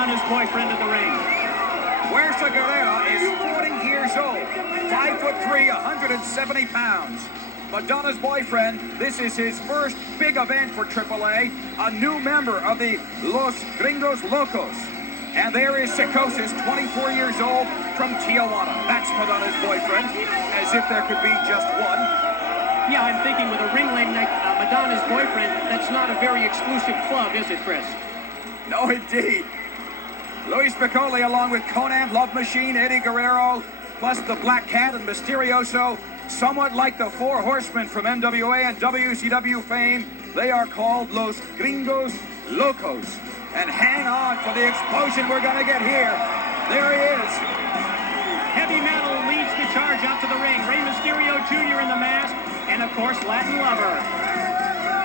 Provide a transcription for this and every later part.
Madonna's boyfriend of the ring. Fuerza Guerrera is 40 years old, 5'3", 170 pounds. Madonna's boyfriend, this is his first big event for AAA, a new member of the Los Gringos Locos. And there is Psychosis, 24 years old, from Tijuana. That's Madonna's boyfriend, as if there could be just one. Yeah, I'm thinking with a ring lane like Madonna's boyfriend, that's not a very exclusive club, is it, Chris? No, indeed. Luis Piccoli, along with Conan, Love Machine, Eddie Guerrero, plus the Black Cat and Mysterioso, somewhat like the Four Horsemen from NWA and WCW fame, they are called Los Gringos Locos. And hang on for the explosion we're going to get here. There he is. Heavy Metal leads the charge out to the ring. Rey Mysterio Jr. in the mask, and of course, Latin Lover.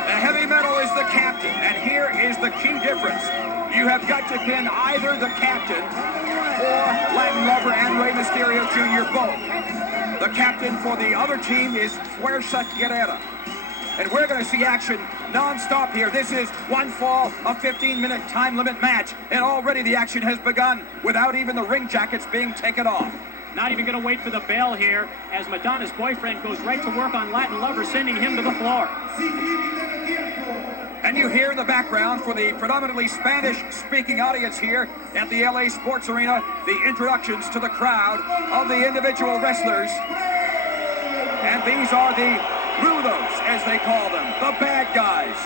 The Heavy Metal is the captain, and here is the key difference. You have got to pin either the captain or Latin Lover and Rey Mysterio Jr. both. The captain for the other team is Fuerza Guerrera. And we're going to see action non-stop here. This is one fall, a 15-minute time limit match. And already the action has begun without even the ring jackets being taken off. Not even going to wait for the bell here, as Madonna's boyfriend goes right to work on Latin Lover, sending him to the floor. And you hear in the background, for the predominantly Spanish-speaking audience here at the LA Sports Arena, the introductions to the crowd of the individual wrestlers. And these are the rudos, as they call them, the bad guys.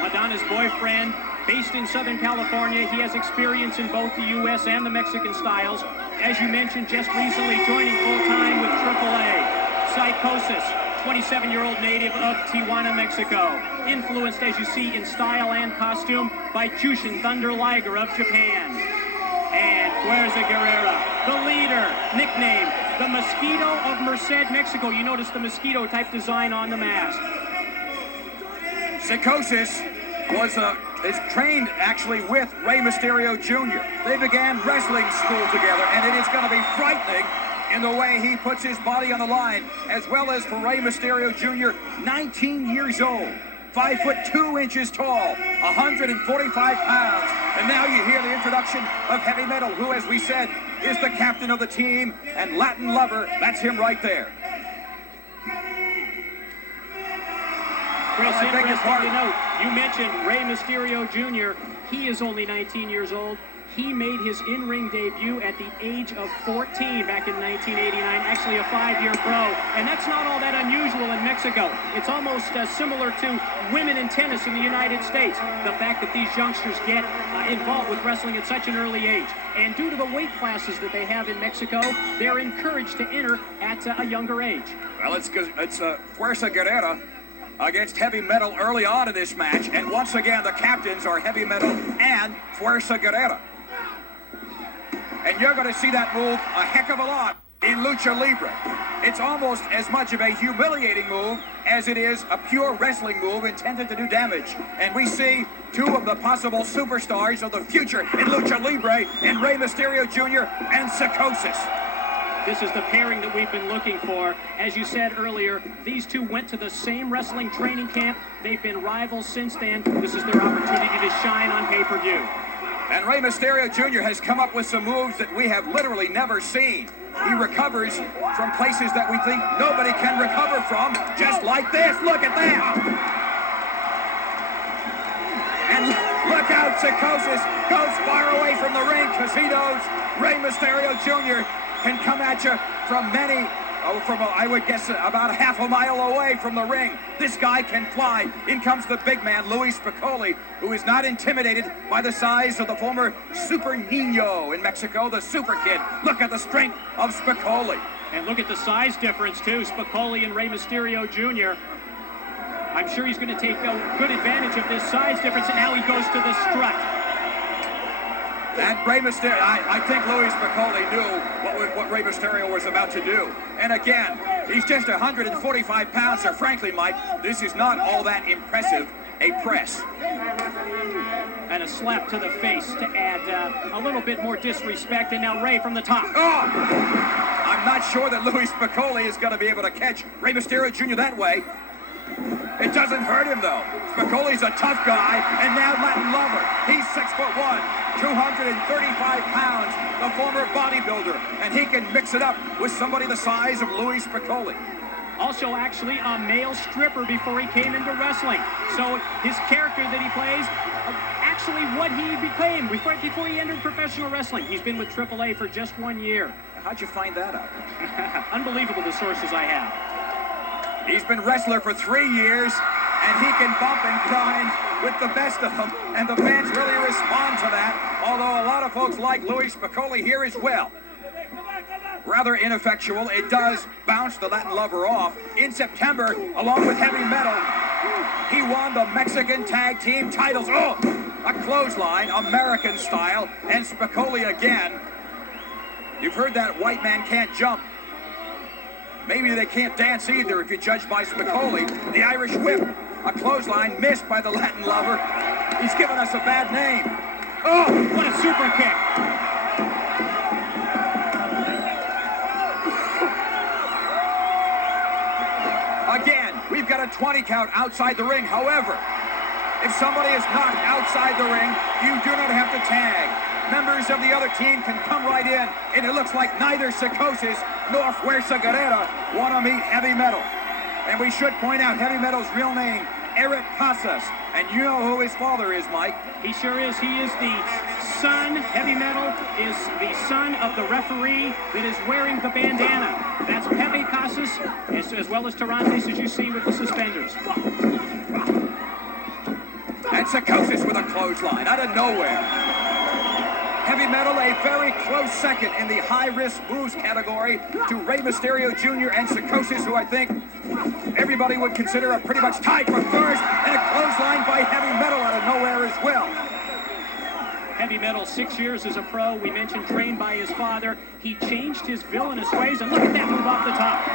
Madonna's boyfriend, based in Southern California, he has experience in both the U.S. and the Mexican styles. As you mentioned, just recently joining full-time with AAA. Psychosis, 27-year-old native of Tijuana, Mexico. Influenced, as you see, in style and costume by Jushin Thunder Liger of Japan. And Fuerza Guerrera, the leader, nicknamed the Mosquito of Merced, Mexico. You notice the mosquito-type design on the mask. Psychosis is trained actually with Rey Mysterio Jr. They began wrestling school together, and it is going to be frightening in the way he puts his body on the line, as well as for Rey Mysterio Jr., 19 years old, 5'2" tall, 145 pounds. And now you hear the introduction of Heavy Metal, who, as we said, is the captain of the team, and Latin Lover, that's him right there. Chris, interesting to note, you mentioned Rey Mysterio Jr. He is only 19 years old. He made his in-ring debut at the age of 14 back in 1989, actually a 5-year pro. And that's not all that unusual in Mexico. It's almost similar to women in tennis in the United States. The fact that these youngsters get involved with wrestling at such an early age. And due to the weight classes that they have in Mexico, they're encouraged to enter at a younger age. Well, it's Fuerza Guerrera against Heavy Metal early on in this match. And once again, the captains are Heavy Metal and Fuerza Guerrera. And you're going to see that move a heck of a lot in Lucha Libre. It's almost as much of a humiliating move as it is a pure wrestling move intended to do damage. And we see two of the possible superstars of the future in Lucha Libre in Rey Mysterio Jr. and Psychosis. This is the pairing that we've been looking for. As you said earlier, these two went to the same wrestling training camp. They've been rivals since then. This is their opportunity to shine on pay-per-view. And Rey Mysterio Jr. has come up with some moves that we have literally never seen. He recovers from places that we think nobody can recover from, just like this. Look at that. And look out, Psychosis goes far away from the ring because he knows Rey Mysterio Jr. can come at you from I would guess about half a mile away from the ring. This guy can fly. In comes the big man, Luis Piccoli, who is not intimidated by the size of the former Super Nino in Mexico, the Super Kid. Look at the strength of Piccoli. And look at the size difference, too. Piccoli and Rey Mysterio Jr. I'm sure he's going to take good advantage of this size difference, and now he goes to the strut. And Rey Mysterio, I think Luis Piccoli knew what Rey Mysterio was about to do. And again, he's just 145 pounds, so frankly, Mike, this is not all that impressive a press. And a slap to the face to add a little bit more disrespect. And now Rey from the top. Oh! I'm not sure that Luis Piccoli is going to be able to catch Rey Mysterio Jr. that way. It doesn't hurt him, though. Spicoli's a tough guy, and now Latin Lover. He's 6'1", 235 pounds, the former bodybuilder, and he can mix it up with somebody the size of Louis Spicoli. Also, actually, a male stripper before he came into wrestling. So his character that he plays, actually what he became before he entered professional wrestling. He's been with AAA for just 1 year. How'd you find that out? Unbelievable, the sources I have. He's been wrestler for 3 years, and he can bump and grind with the best of them, and the fans really respond to that, although a lot of folks like Louis Spicoli here as well. Rather ineffectual, it does bounce the Latin Lover off. In September, along with Heavy Metal, he won the Mexican Tag Team titles. Oh, a clothesline, American style, and Spicoli again. You've heard that white man can't jump. Maybe they can't dance either if you judge by Spicoli. The Irish whip, a clothesline missed by the Latin Lover. He's given us a bad name. Oh, what a super kick. Again, we've got a 20 count outside the ring. However, if somebody is knocked outside the ring, you do not have to tag. Members of the other team can come right in, and it looks like neither Psicosis nor Fuerza Guerrera want to meet Heavy Metal. And we should point out Heavy Metal's real name, Eric Casas. And you know who his father is, Mike. He sure is. He is the son, Heavy Metal is the son of the referee that is wearing the bandana. That's Pepe Casas, as well as Tarantes, as you see with the suspenders. And Psicosis with a clothesline out of nowhere. Heavy Metal, a very close second in the high-risk moves category to Rey Mysterio Jr. and Psicosis, who I think everybody would consider a pretty much tied for first, and a clothesline by Heavy Metal out of nowhere as well. Heavy Metal, 6 years as a pro. We mentioned trained by his father. He changed his villainous ways, and look at that move off the top.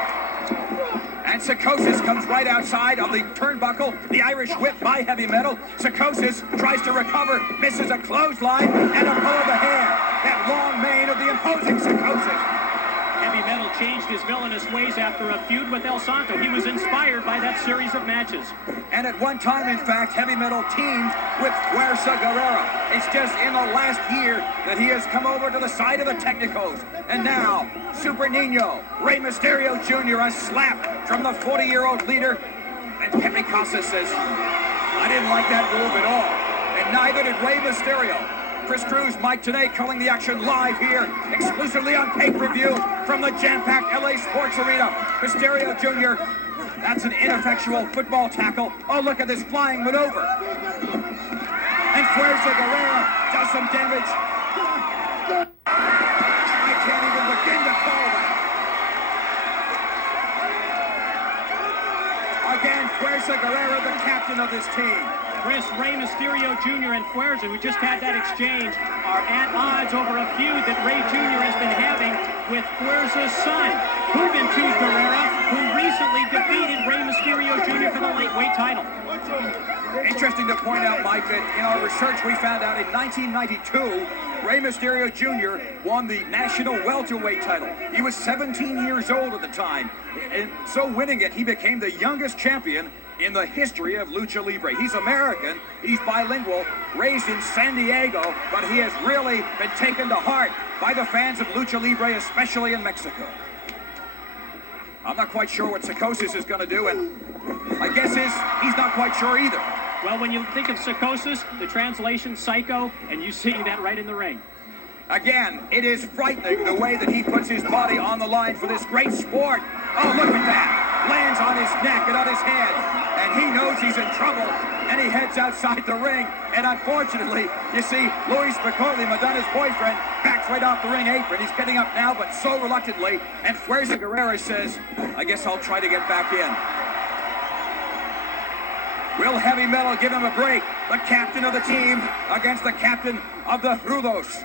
And Psicosis comes right outside of the turnbuckle. The Irish whip by Heavy Metal. Psicosis tries to recover, misses a clothesline, and a pull of the hair. That long mane of the imposing Psicosis. Heavy Metal changed his villainous ways after a feud with El Santo. He was inspired by that series of matches. And at one time, in fact, Heavy Metal teamed with Fuerza Guerrera. It's just in the last year that he has come over to the side of the Technicos. And now, Super Nino, Rey Mysterio Jr., a slap from the 40-year-old leader. And Pepe Casas says, I didn't like that move at all. And neither did Rey Mysterio. Chris Cruz, Mike today, calling the action live here, exclusively on pay-per-view from the jam-packed LA Sports Arena. Mysterio Jr., that's an ineffectual football tackle. Oh, look at this flying maneuver. And Fuerza Guerrera does some damage. I can't even begin to call that. Again, Fuerza Guerrera, the captain of this team. Chris, Rey Mysterio Jr. and Fuerza, who just had that exchange, are at odds over a feud that Rey Jr. has been having with Fuerza's son, Juventud Guerrera, who recently defeated Rey Mysterio Jr. for the lightweight title. Interesting to point out, Mike, that in our research we found out in 1992, Rey Mysterio Jr. won the national welterweight title. He was 17 years old at the time, and so winning it, he became the youngest champion in the history of Lucha Libre. He's American, he's bilingual, raised in San Diego, but he has really been taken to heart by the fans of Lucha Libre, especially in Mexico. I'm not quite sure what Psicosis is going to do, and my guess is he's not quite sure either. Well, when you think of Psicosis, the translation, psycho, and you see that right in the ring. Again, it is frightening the way that he puts his body on the line for this great sport. Oh, look at that. Lands on his neck and on his head. And he knows he's in trouble. And he heads outside the ring. And unfortunately, you see, Louis Spicoli, Madonna's boyfriend, backs right off the ring apron. He's getting up now, but so reluctantly. And Fuerza Guerrera says, I guess I'll try to get back in. Will Heavy Metal give him a break? The captain of the team against the captain of the Rudos.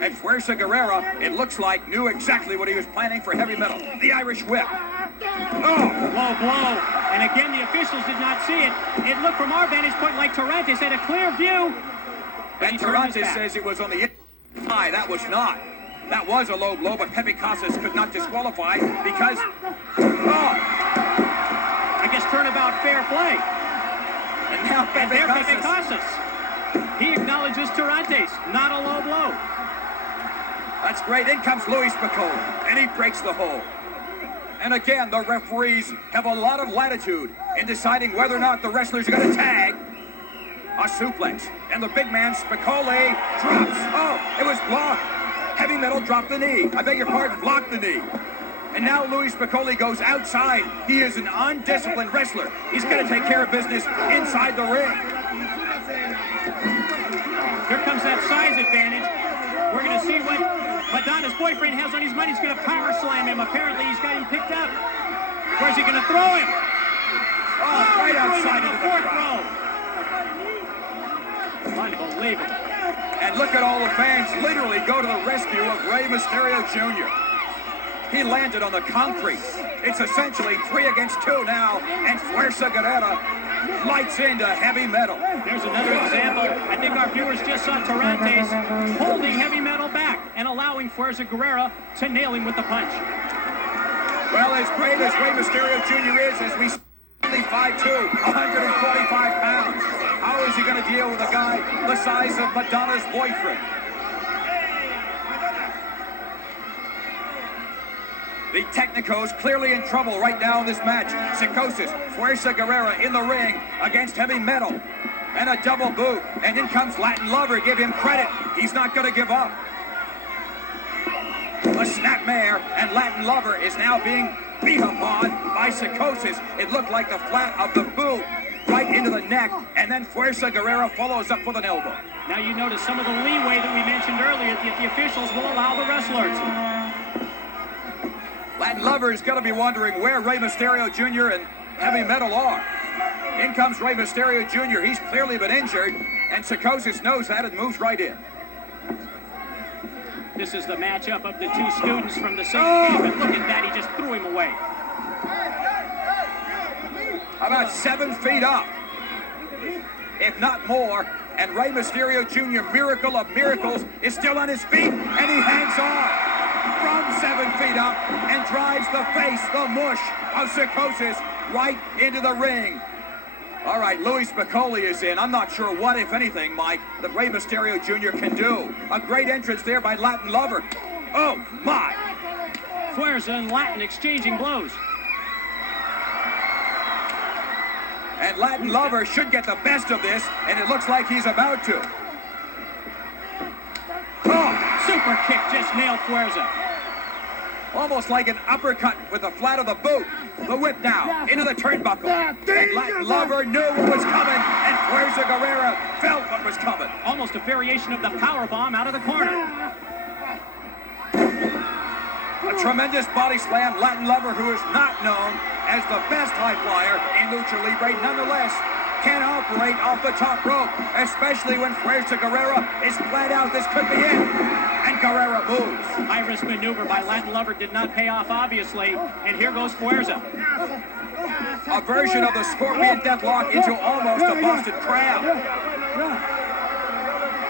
And Fuerza Guerrera, it looks like, knew exactly what he was planning for Heavy Metal. The Irish whip. Oh! Low blow. And again, the officials did not see it. It looked from our vantage point like Tarantes had a clear view. And Tarantes says it was on the eye. That was not. That was a low blow, but Pepe Casas could not disqualify because... Oh! I guess turnabout fair play. And now Pepe Casas. He acknowledges Tarantes, not a low blow. That's great. In comes Luis Piccoli, and he breaks the hold. And again, the referees have a lot of latitude in deciding whether or not the wrestlers are going to tag. A suplex, and the big man, Piccoli, drops. Oh, it was blocked. Heavy Metal dropped the knee. I beg your pardon, blocked the knee. And now Luis Piccoli goes outside. He is an undisciplined wrestler. He's going to take care of business inside the ring. Here comes that size advantage. We're going to see what Madonna's boyfriend has on his mind. He's going to power slam him. Apparently, he's got him picked up. Where's he going to throw him? Oh, right outside of the fourth crowd. row. Unbelievable. And look at all the fans literally go to the rescue of Rey Mysterio Jr. He landed on the concrete. It's essentially 3 against 2 now, and Fuerza Guerrera lights into Heavy Metal. There's another example. I think our viewers just saw Tarantes holding Heavy Metal back and allowing Fuerza Guerrera to nail him with the punch. Well, as great as Rey Mysterio Jr. is, as we only 5'2", 145 pounds, how is he going to deal with a guy the size of Madonna's boyfriend? The Technicos clearly in trouble right now in this match. Psychosis, Fuerza Guerrera in the ring against Heavy Metal. And a double boot. And in comes Latin Lover. Give him credit. He's not going to give up. A snapmare, and Latin Lover is now being beat upon by Psychosis. It looked like the flat of the boot right into the neck. And then Fuerza Guerrera follows up with an elbow. Now you notice some of the leeway that we mentioned earlier that the officials will allow the wrestlers. Latin Lover is going to be wondering where Rey Mysterio Jr. and Heavy Metal are. In comes Rey Mysterio Jr. He's clearly been injured, and Psychosis knows that and moves right in. This is the matchup of the two students from the same camp, and look at that, he just threw him away. About 7 feet up, if not more, and Rey Mysterio Jr., miracle of miracles, is still on his feet, and he hangs on from 7 feet up and drives the face, the mush of Psychosis right into the ring. All right, Luis Piccoli is in. I'm not sure what, if anything, Mike, that Rey Mysterio Jr. can do. A great entrance there by Latin Lover. Oh, my. Fuerza and Latin exchanging blows. And Latin Lover should get the best of this, and it looks like he's about to. Oh, super kick just nailed Fuerza. Almost like an uppercut with the flat of the boot. The whip now into the turnbuckle. And Latin Lover knew what was coming, and Fuerza Guerrera felt what was coming. Almost a variation of the power bomb out of the corner. A tremendous body slam. Latin Lover, who is not known as the best high flyer in Lucha Libre, nonetheless can operate off the top rope, especially when Fuerza Guerrera is flat out. This could be it. And Guerrera moves. High-risk maneuver by Latin Lover did not pay off, obviously. And here goes Fuerza. A version of the Scorpion Deathlock into almost a Boston Crab.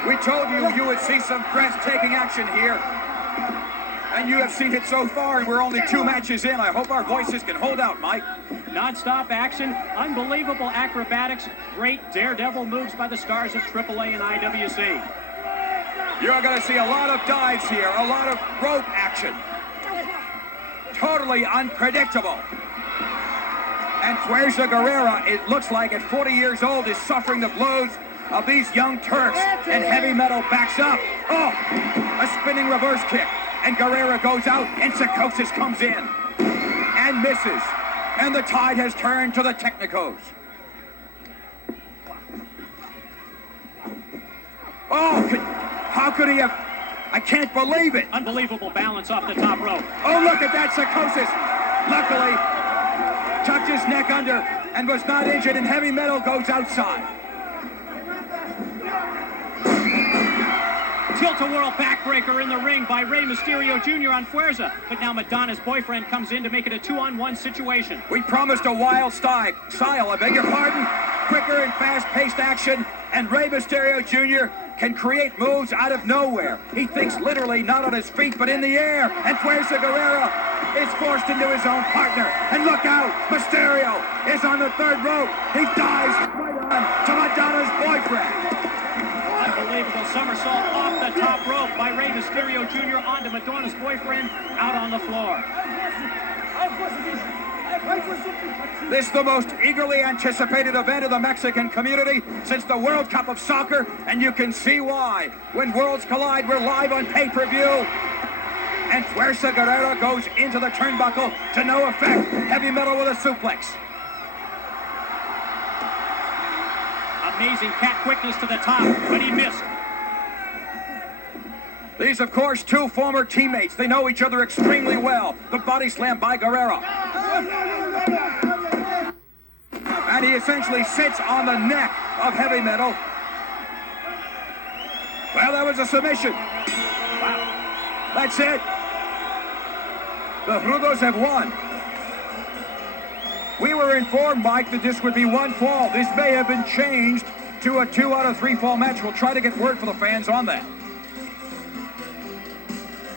We told you you would see some breathtaking action here. And you have seen it so far, and we're only 2 matches in. I hope our voices can hold out, Mike. Non-stop action, unbelievable acrobatics, great daredevil moves by the stars of AAA and IWC. You're going to see a lot of dives here, a lot of rope action. Totally unpredictable. And Fuerza Guerrera, it looks like at 40 years old, is suffering the blows of these young Turks. And Heavy Metal backs up. Oh, a spinning reverse kick. And Guerrera goes out, and Psychosis comes in. And misses. And the tide has turned to the Technicos. Oh, how could he have... I can't believe it. Unbelievable balance off the top rope. Oh, look at that, Psychosis. Luckily, tucked his neck under and was not injured, and Heavy Metal goes outside. Tilt-a-whirl backbreaker in the ring by Rey Mysterio Jr. on Fuerza. But now Madonna's boyfriend comes in to make it a 2-on-1 situation. We promised a wild style, I beg your pardon. Quicker and fast-paced action, and Rey Mysterio Jr. can create moves out of nowhere. He thinks literally not on his feet, but in the air. And Fuerza Guerrera is forced into his own partner. And look out, Mysterio is on the third rope. He dives right To Madonna's boyfriend. Unbelievable somersault off the top rope by Rey Mysterio Jr. onto Madonna's boyfriend, out on the floor. This is the most eagerly anticipated event of the Mexican community since the World Cup of Soccer, and you can see why. When worlds collide, we're live on pay-per-view. And Fuerza Guerrera goes into the turnbuckle to no effect. Heavy Metal with a suplex. Amazing cat quickness to the top, but he missed. These, of course, two former teammates. They know each other extremely well. The body slam by Guerrero. And he essentially sits on the neck of Heavy Metal. Well, that was a submission. Wow. That's it. The Rudos have won. We were informed, Mike, that this would be one fall. This may have been changed to a 2 out of 3 fall match. We'll try to get word for the fans on that.